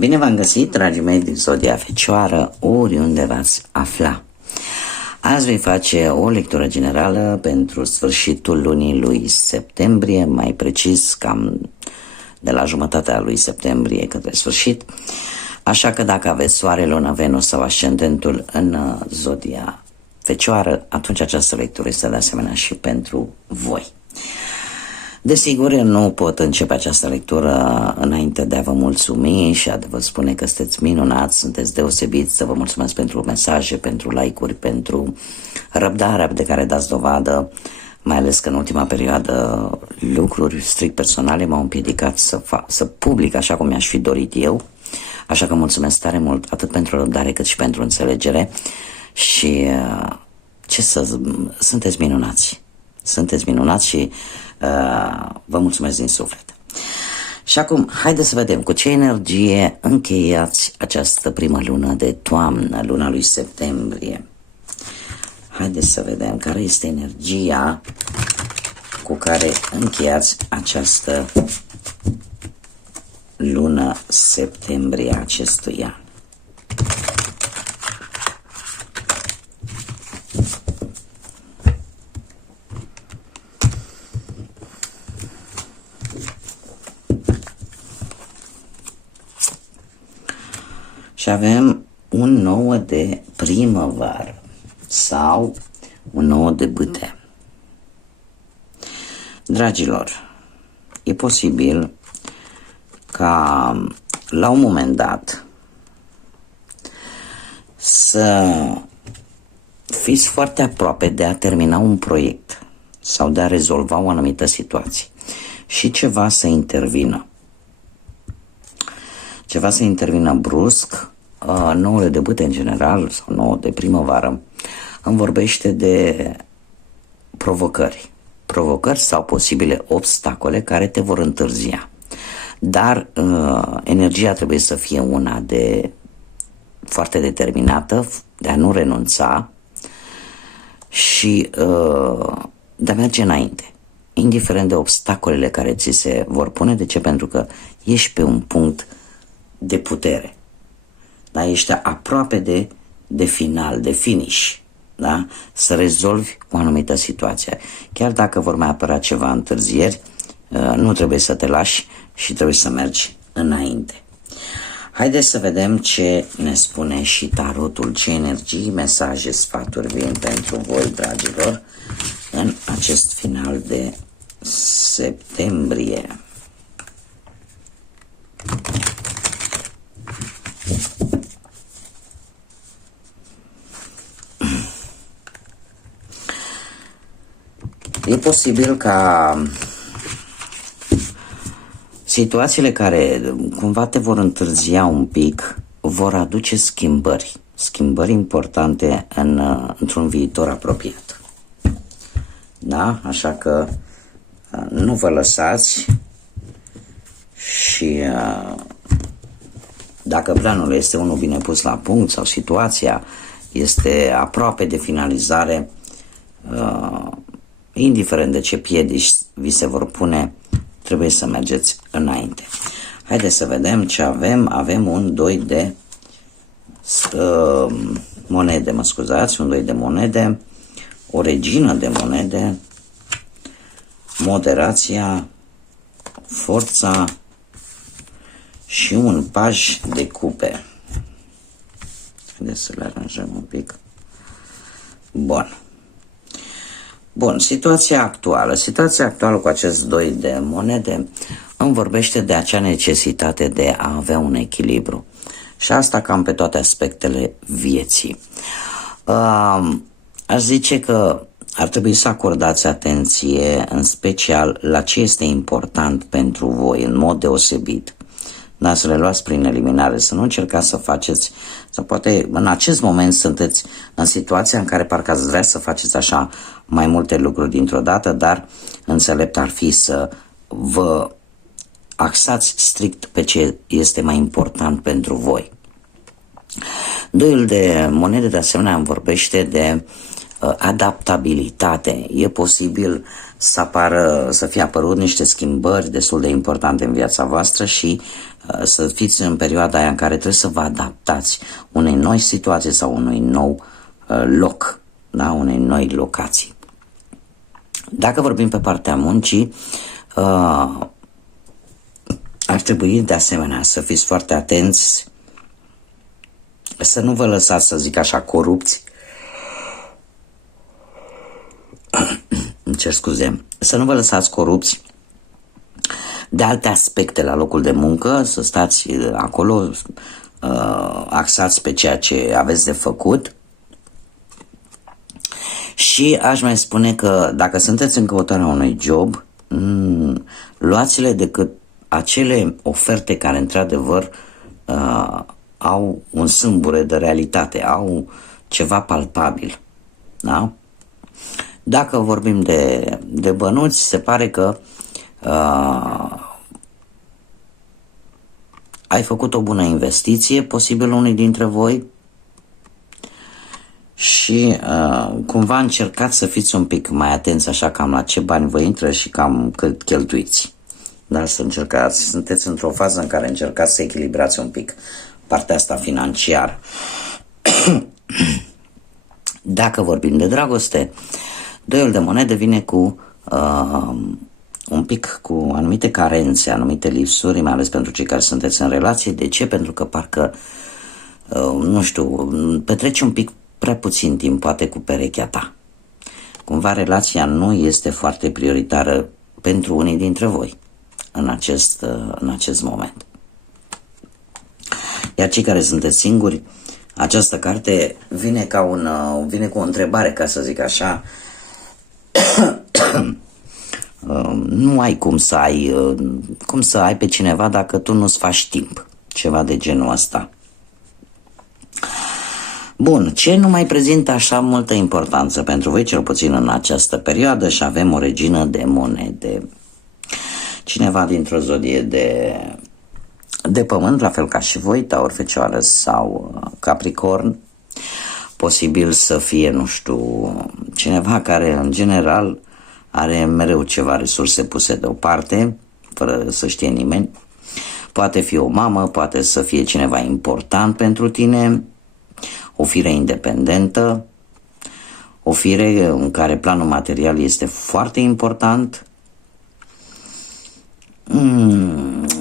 Bine v-am găsit, dragii mei din Zodia Fecioară, oriunde v-ați afla. Azi voi face o lectură generală pentru sfârșitul lunii lui septembrie, mai precis cam de la jumătatea lui septembrie către sfârșit. Așa că dacă aveți soare, lună, Venus sau ascendentul în Zodia Fecioară, atunci această lectură este de asemenea și pentru voi. Desigur, nu pot începe această lectură înainte de a vă mulțumi și a vă spune că sunteți minunați, sunteți deosebiți, să vă mulțumesc pentru mesaje, pentru like-uri, pentru răbdarea de care dați dovadă, mai ales că în ultima perioadă lucruri strict personale m-au împiedicat să public așa cum mi-aș fi dorit eu, așa că mulțumesc tare mult atât pentru răbdare cât și pentru înțelegere și sunteți minunați. Sunteți minunați și vă mulțumesc din suflet. Și acum, haideți să vedem cu ce energie încheiați această primă lună de toamnă, luna lui septembrie. Haideți să vedem care este energia cu care încheiați această lună septembrie acestui an. Și avem un 9 de primăvară sau un 9 de bâte. Dragilor, e posibil ca la un moment dat să fiți foarte aproape de a termina un proiect sau de a rezolva o anumită situație și ceva să intervină. Ceva să intervină brusc. Nouăle de bâte în general sau 9 de primăvară îmi vorbește de provocări sau posibile obstacole care te vor întârzia, dar energia trebuie să fie una de foarte determinată, de a nu renunța și de a merge înainte, indiferent de obstacolele care ți se vor pune. De ce? Pentru că ești pe un punct de putere, da? Ești aproape de final, de finish, da? Să rezolvi o anumită situație. Chiar dacă vor mai apărea ceva întârzieri, nu trebuie să te lași și trebuie să mergi înainte. Haideți să vedem ce ne spune și tarotul, ce energii, mesaje, sfaturi vin pentru voi, dragilor, în acest final de septembrie. E posibil ca situațiile care cumva te vor întârzia un pic vor aduce schimbări importante într-un viitor apropiat. Da? Așa că nu vă lăsați și dacă planul este unul bine pus la punct sau situația este aproape de finalizare, indiferent de ce piedici vi se vor pune, trebuie să mergeți înainte. Haideți să vedem ce avem. Avem un 2 de monede, un 2 de monede, o regină de monede, moderația, forța și un paj de cupe. Haideți să le aranjăm un pic. Bun, situația actuală cu acest 2 de monede îmi vorbește de acea necesitate de a avea un echilibru. Și asta cam pe toate aspectele vieții. Aș zice că ar trebui să acordați atenție în special la ce este important pentru voi, în mod deosebit. Da, să le luați prin eliminare, să nu încercați să faceți, sau poate în acest moment sunteți în situația în care parcă ați vrea să faceți așa mai multe lucruri dintr-o dată, dar înțelept ar fi să vă axați strict pe ce este mai important pentru voi. Doiul de monede de asemenea îmi vorbește de adaptabilitate. E posibil să fie apărut niște schimbări destul de importante în viața voastră și să fiți în perioada aia în care trebuie să vă adaptați unei noi situații sau unui nou loc, da? Unei noi locații. Dacă vorbim pe partea muncii, ar trebui de asemenea să fiți foarte atenți, să nu vă lăsați, să zic așa, corupți. Îmi cer scuze. Să nu vă lăsați corupți de alte aspecte la locul de muncă, să stați acolo axați pe ceea ce aveți de făcut. Și aș mai spune că dacă sunteți în căutarea unui job, luați-le decât acele oferte care într-adevăr au un sâmbure de realitate, au ceva palpabil. Da? Dacă vorbim de bănuți, se pare că ai făcut o bună investiție, posibil unii dintre voi, și cumva încercați să fiți un pic mai atenți așa cam la ce bani vă intră și cam cât cheltuiți. Dar să încercați, sunteți într-o fază în care încercați să echilibrați un pic partea asta financiară. Dacă vorbim de dragoste, doi de monede vine cu un pic cu anumite carențe, anumite lipsuri, mai ales pentru cei care sunteți în relație. De ce? Pentru că parcă, nu știu, petreci un pic prea puțin timp poate cu perechea ta. Cumva relația nu este foarte prioritară pentru unii dintre voi în acest moment. Iar cei care sunteți singuri, această carte vine cu o întrebare, ca să zic așa. Nu ai cum să ai pe cineva dacă tu nu-ți faci timp. Ceva de genul ăsta. Bun, ce nu mai prezintă așa multă importanță pentru voi, cel puțin în această perioadă, și avem o regină de monede. Cineva dintr-o zodie de pământ, la fel ca și voi, Taur, Fecioară sau Capricorn, posibil să fie, nu știu, cineva care în general are mereu ceva resurse puse deoparte, fără să știe nimeni. Poate fi o mamă, poate să fie cineva important pentru tine, o fire independentă, o fire în care planul material este foarte important.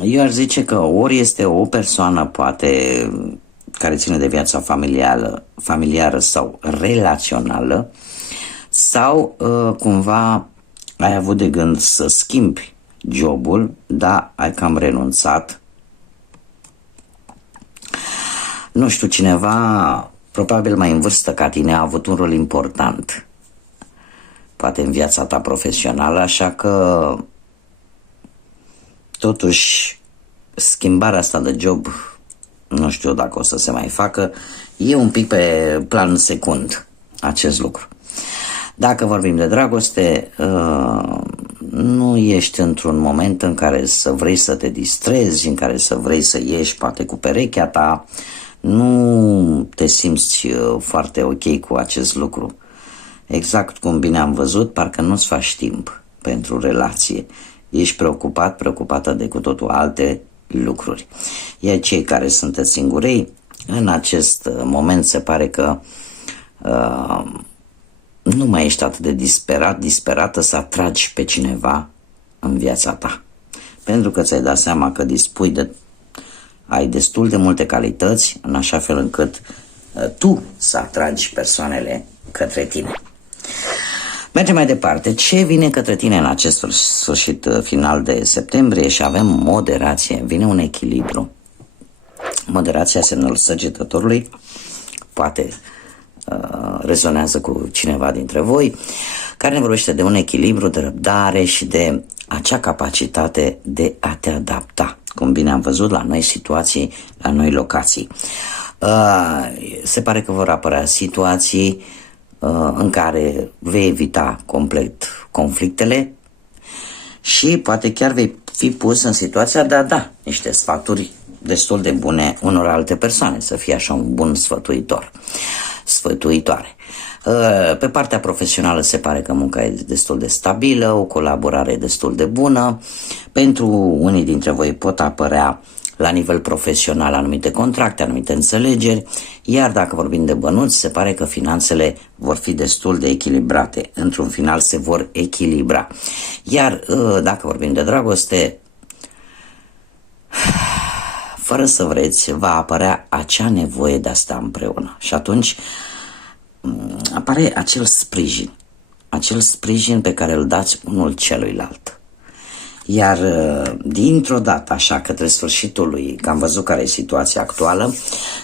Eu aș zice că ori este o persoană poate care ține de viața familiară sau relațională, sau cumva ai avut de gând să schimbi jobul, dar ai cam renunțat. Nu știu, cineva probabil mai în vârstă ca tine a avut un rol important, poate în viața ta profesională, așa că totuși schimbarea asta de job, nu știu dacă o să se mai facă, e un pic pe plan secund acest lucru. Dacă vorbim de dragoste, nu ești într-un moment în care să vrei să te distrezi, în care să vrei să ieși poate cu perechea ta, nu te simți foarte ok cu acest lucru. Exact cum bine am văzut, parcă nu-ți faci timp pentru relație. Ești preocupată de cu totul alte lucruri. Iar cei care sunteți singurei, în acest moment se pare că nu mai ești atât de disperată să atragi pe cineva în viața ta. Pentru că ți-ai dat seama că ai destul de multe calități, în așa fel încât tu să atragi persoanele către tine. Mergem mai departe. Ce vine către tine în acest sfârșit final de septembrie? Și avem moderație. Vine un echilibru. Moderația, semnul Săgetătorului, poate rezonează cu cineva dintre voi, care ne vorbește de un echilibru, de răbdare și de acea capacitate de a te adapta, cum bine am văzut, la noi situații, la noi locații. Se pare că vor apărea situații în care vei evita complet conflictele și poate chiar vei fi pus în situația de a da niște sfaturi destul de bune unor alte persoane, să fii așa un bun sfătuitoare. Pe partea profesională se pare că munca e destul de stabilă, o colaborare destul de bună. Pentru unii dintre voi pot apărea la nivel profesional anumite contracte, anumite înțelegeri, iar dacă vorbim de bănuți, se pare că finanțele vor fi destul de echilibrate. Într-un final se vor echilibra. Iar dacă vorbim de dragoste, fără să vreți, va apărea acea nevoie de a sta împreună. Și atunci apare acel sprijin pe care îl dați unul celuilalt. Iar dintr-o dată, așa, către sfârșitul lui, că am văzut care e situația actuală,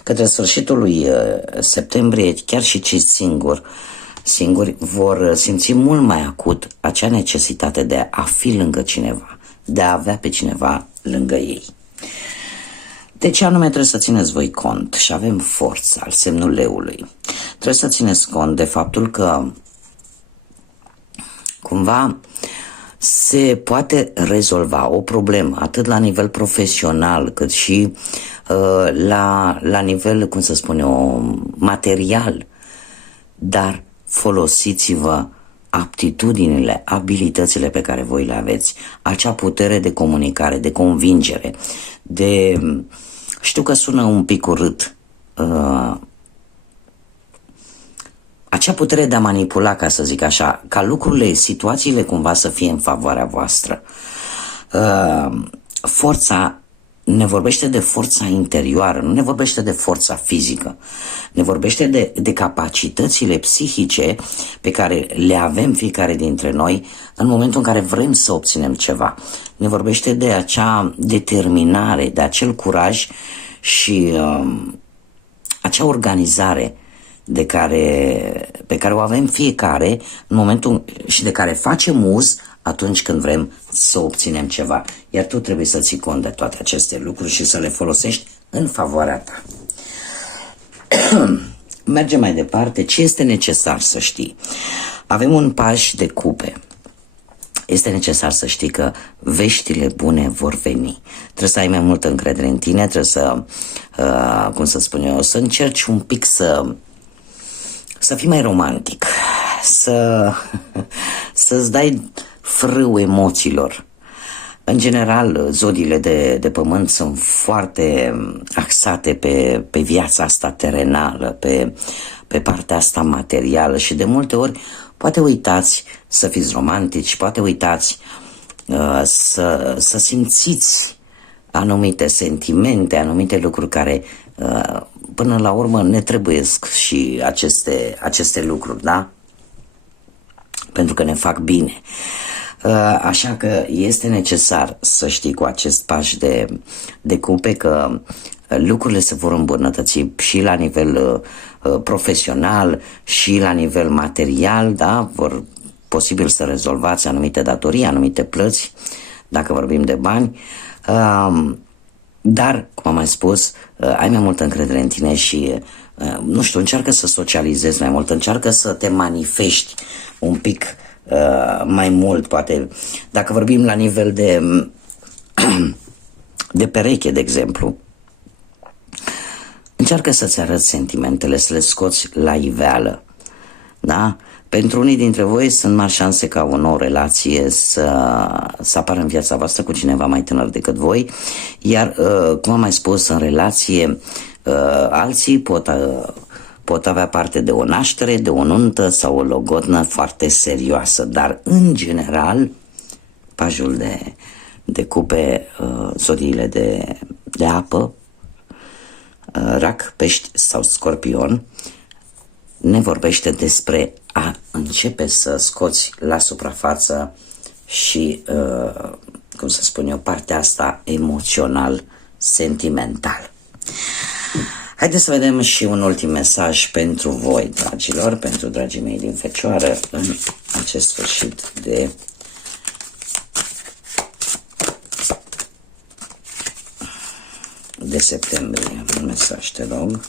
către sfârșitul lui septembrie, chiar și cei singuri vor simți mult mai acut acea necesitate de a fi lângă cineva, de a avea pe cineva lângă ei. De ce anume trebuie să țineți voi cont? Și avem forța al semnul leului. Trebuie să țineți cont de faptul că cumva se poate rezolva o problemă atât la nivel profesional cât și la nivel, cum să spun eu, material, dar folosiți-vă aptitudinile, abilitățile pe care voi le aveți, acea putere de comunicare, de convingere, de... Știu că sună un pic urât, acea putere de a manipula, ca să zic așa, ca lucrurile, situațiile cumva să fie în favoarea voastră. Forța ne vorbește de forța interioară, nu ne vorbește de forța fizică, ne vorbește de capacitățile psihice pe care le avem fiecare dintre noi în momentul în care vrem să obținem ceva. Ne vorbește de acea determinare, de acel curaj și acea organizare pe care o avem fiecare în momentul și de care facem uz atunci când vrem să obținem ceva. Iar tu trebuie să ții cont de toate aceste lucruri și să le folosești în favoarea ta. Mergem mai departe. Ce este necesar să știi? Avem un paș de cupe. Este necesar să știi că veștile bune vor veni. Trebuie să ai mai multă încredere în tine, trebuie să, cum să spun eu, să încerci un pic să fii mai romantic, să-ți dai frâu emoțiilor. În general, zodiile de pământ sunt foarte axate pe viața asta terenală, pe partea asta materială și de multe ori poate uitați să fiți romantici, poate uitați să simțiți anumite sentimente, anumite lucruri care până la urmă ne trebuiesc și aceste lucruri, da? Pentru că ne fac bine. Așa că este necesar să știi cu acest paș de cupe că lucrurile se vor îmbunătăți și la nivel profesional și la nivel material, da? Vor posibil să rezolvați anumite datorii, anumite plăți, dacă vorbim de bani, dar, cum am mai spus, ai mai multă încredere în tine și, nu știu, încearcă să socializezi mai mult, încearcă să te manifesti un pic mai mult, poate, dacă vorbim la nivel de pereche, de exemplu, încearcă să-ți arăți sentimentele, să le scoți la iveală, da? Pentru unii dintre voi sunt mari șanse ca o nouă relație să apară în viața voastră cu cineva mai tânăr decât voi, iar, cum am mai spus, în relație, alții pot avea parte de o naștere, de o nuntă sau o logodnă foarte serioasă, dar, în general, pajul de cupe, zodiile de apă, rac, pești sau scorpion, ne vorbește despre a începe să scoți la suprafață și, cum să spun eu, partea asta emoțional, sentimental. Haideți să vedem și un ultim mesaj pentru voi, dragilor, pentru dragii mei din Fecioară, în acest sfârșit de septembrie. Un mesaj, te rog.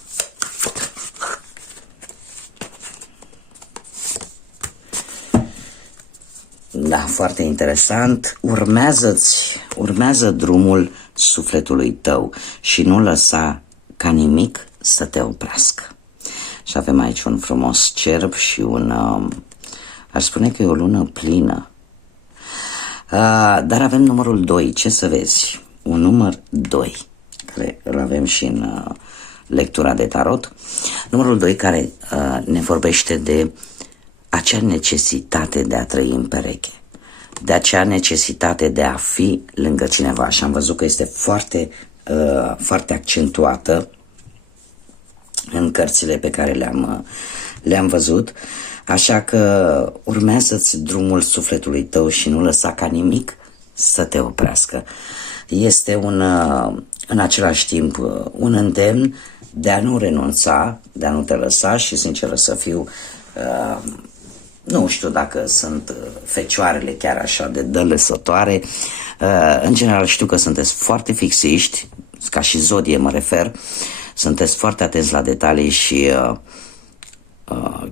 Da, foarte interesant. Urmează drumul sufletului tău și nu lăsa ca nimic să te oprească. Și avem aici un frumos cerb și aș spune că e o lună plină. Dar avem numărul 2, ce să vezi? Un număr 2. care îl avem și în lectura de tarot. Numărul 2, care ne vorbește de acea necesitate de a trăi în pereche, de acea necesitate de a fi lângă cineva. Și am văzut că este foarte, foarte accentuată în cărțile pe care le-am văzut. Așa că urmează-ți drumul sufletului tău și nu lăsa ca nimic să te oprească. Este în același timp un îndemn de a nu renunța, de a nu te lăsa și, sincer să fiu, nu știu dacă sunt fecioarele chiar așa de dălăsătoare. În general știu că sunteți foarte fixiști, ca și zodie mă refer, sunteți foarte atenți la detalii și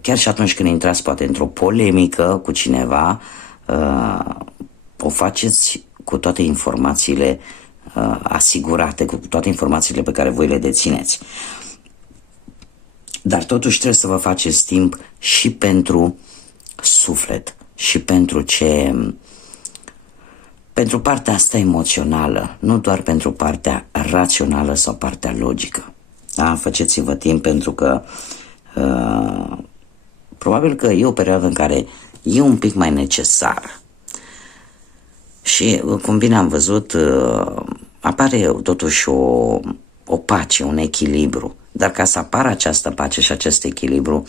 chiar și atunci când intrați poate într-o polemică cu cineva, o faceți cu toate informațiile asigurate, cu toate informațiile pe care voi le dețineți. Dar totuși trebuie să vă faceți timp și pentru suflet și pentru partea asta emoțională, nu doar pentru partea rațională sau partea logică. Da? Faceți-vă timp, pentru că probabil că e o perioadă în care e un pic mai necesară. Și cum bine am văzut, apare totuși o pace, un echilibru. Dar ca să apară această pace și acest echilibru,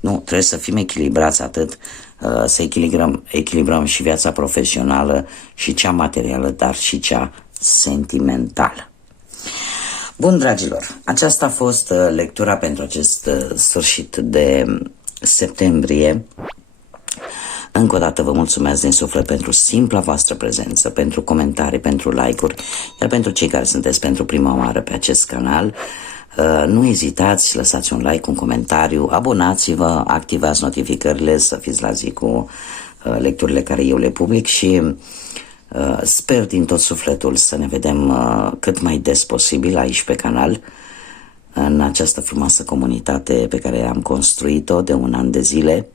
nu, trebuie să fim echilibrați atât, să echilibrăm și viața profesională și cea materială, dar și cea sentimentală. Bun, dragilor, aceasta a fost lectura pentru acest sfârșit de septembrie. Încă o dată vă mulțumesc din suflet pentru simpla voastră prezență, pentru comentarii, pentru like-uri, iar pentru cei care sunteți pentru prima oară pe acest canal, nu ezitați, lăsați un like, un comentariu, abonați-vă, activați notificările să fiți la zi cu lecturile care eu le public și sper din tot sufletul să ne vedem cât mai des posibil aici pe canal, în această frumoasă comunitate pe care am construit-o de un an de zile,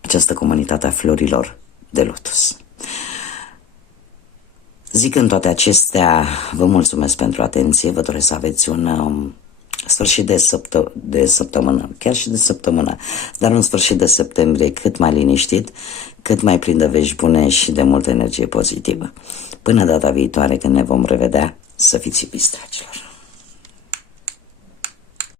această comunitate a florilor de lotus. Zicând toate acestea, vă mulțumesc pentru atenție, vă doresc să aveți un sfârșit de săptămână, chiar și de săptămână, dar un sfârșit de septembrie cât mai liniștit, cât mai plin de vești bune și de multă energie pozitivă. Până data viitoare când ne vom revedea, să fiți iubiți, dragilor!